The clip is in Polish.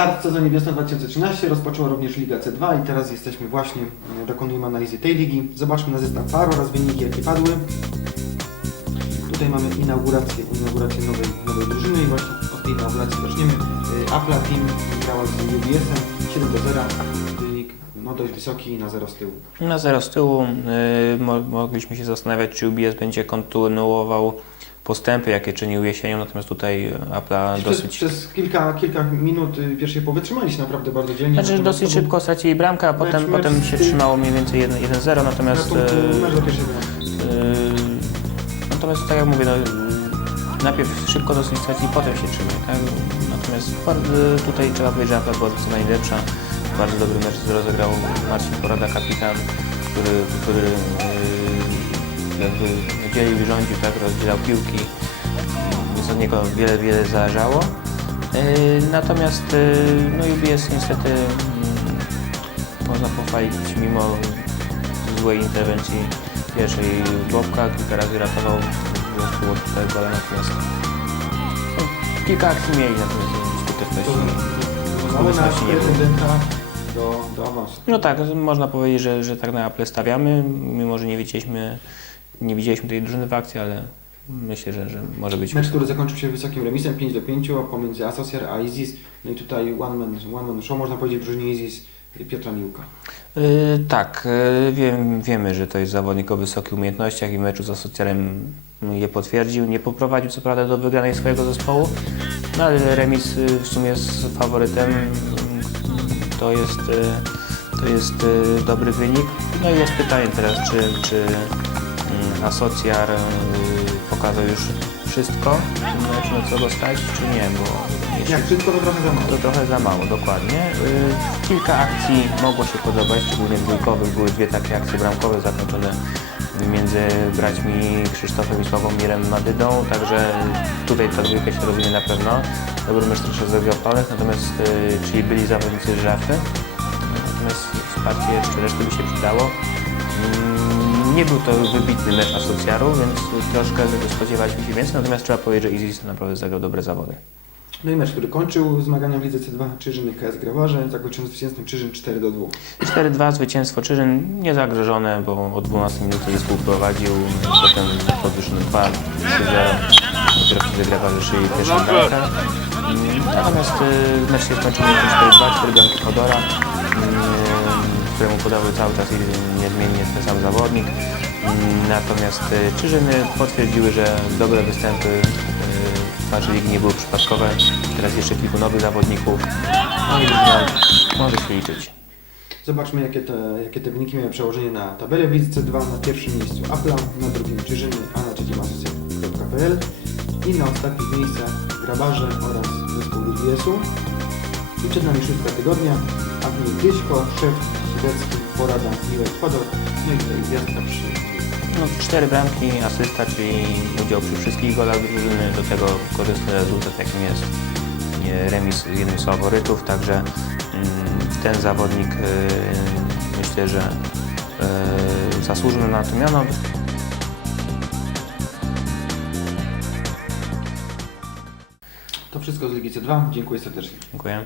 Start w sezonie wiosna 2013 rozpoczęła również Liga C2 i teraz jesteśmy właśnie, e, dokonujemy analizy tej ligi. Zobaczmy na zestaw par oraz wyniki jakie padły. Tutaj mamy inaugurację, inaugurację nowej, nowej drużyny i właśnie od tej inauguracji zaczniemy. E, Apla Team grała z UBS-em 7 do 0, wynik no dość wysoki na 0 z tyłu. Na zero z tyłu y, mo- mogliśmy się zastanawiać, czy UBS będzie kontynuował postępy, jakie czynił jesienią, natomiast tutaj Apple Przez, dosyć, przez kilka, kilka minut y, pierwszej połowy trzymali się naprawdę bardzo dzielnie. znaczy natomiast dosyć był szybko stracili bramkę, a potem, mecz potem się z- trzymało mniej więcej 1 1-0, natomiast bramki. Yy, Natomiast tak jak mówię, no, najpierw szybko dosyć straci, potem się trzyma. Tak? Natomiast tutaj trzeba powiedzieć, że Apple była co najlepsza. Bardzo dobry mecz rozegrał Marcin Porada, kapitan, który, który jakby dzielił rządził, tak? rozdzielał piłki. Więc od niego wiele, wiele zależało. Yy, Natomiast yy, no UBS niestety mm, można pochwalić mimo złej interwencji pierwszej Bobka, kilka razy ratował w było tutaj gola, natomiast no, kilka akcji mieli, natomiast skuteczności. Skuteczności nie było. do, do awansu. No tak, można powiedzieć, że, że tak na Apple stawiamy, mimo że nie widzieliśmy, nie widzieliśmy tej drużyny w akcji, ale myślę, że, że może być. Mecz, który zakończył się wysokim remisem 5 do 5 pomiędzy Asociar a Izis. No i tutaj one man, one man show, można powiedzieć w drużynie Izis Piotra Miłka. Yy, tak, yy, wiem, wiemy, że to jest zawodnik o wysokich umiejętnościach i w meczu z Asocjarem je potwierdził. Nie poprowadził co prawda do wygranej swojego zespołu, no ale remis yy, w sumie z faworytem yy, to jest, yy, to jest dobry wynik. No i jest pytanie teraz, czy, czy yy, Asocjar yy, pokazał już wszystko na co go stać, czy nie, bo Jak wszystko to trochę za mało. to trochę za mało, dokładnie. Y, Kilka akcji mogło się podobać, szczególnie dwójkowych. Były dwie takie akcje bramkowe zakończone między braćmi Krzysztofem i Sławomirem Madydą, także tutaj ta dwójka się rozwinie na pewno. Dobry mecz też rozegrał Polek, natomiast y, czyli byli zawodnicy żrafy. Natomiast wsparcie jeszcze reszty by się przydało. Mm, Nie był to wybitny mecz asocjaru, więc troszkę spodziewaliśmy się więcej, natomiast trzeba powiedzieć, że Izis naprawdę zagrał dobre zawody. No i mecz, który kończył zmagania w Lidze C2 Czyżyny KS Grawarze, zakończony zwycięstwem Czyżyn 4 do 2. 4-2 zwycięstwo Czyżyn niezagrożone, bo od 12 minut zespół prowadził, potem podwyższono 2 0 dopiero wtedy Grabarze szyli pierwszą bramkę. Mm, Natomiast y, mecz się skończył 4-2, 4 bramki Hodora, y, któremu podawał cały czas i niezmiennie ten sam zawodnik. Mm, Natomiast y, Czyżyny potwierdziły, że dobre występy y, w meczu ligi nie były przypadkowe. Teraz jeszcze kilku nowych zawodników. No może się liczyć. Zobaczmy, jakie te, jakie te wyniki miały przełożenie na tabelę w Lidze C2. Na pierwszym miejscu Apla, na drugim Czyżyny, a na trzecim Asocjat.pl i na ostatnich miejscach Grabarze oraz zespół UBS-u. I przed nami szóstka tygodnia, Admin Gryźko, Szef, Sidecki, Porada, Miłek Hodor, no i tutaj gwiazdka przy No, cztery bramki, asysta, czyli udział przy wszystkich golach drużyny, do tego korzystny rezultat, jakim jest e, remis z jednym z faworytów, także mm, ten zawodnik e, myślę, że e, zasłużył na to miano. To wszystko z Ligi C2. Dziękuję serdecznie. Dziękuję.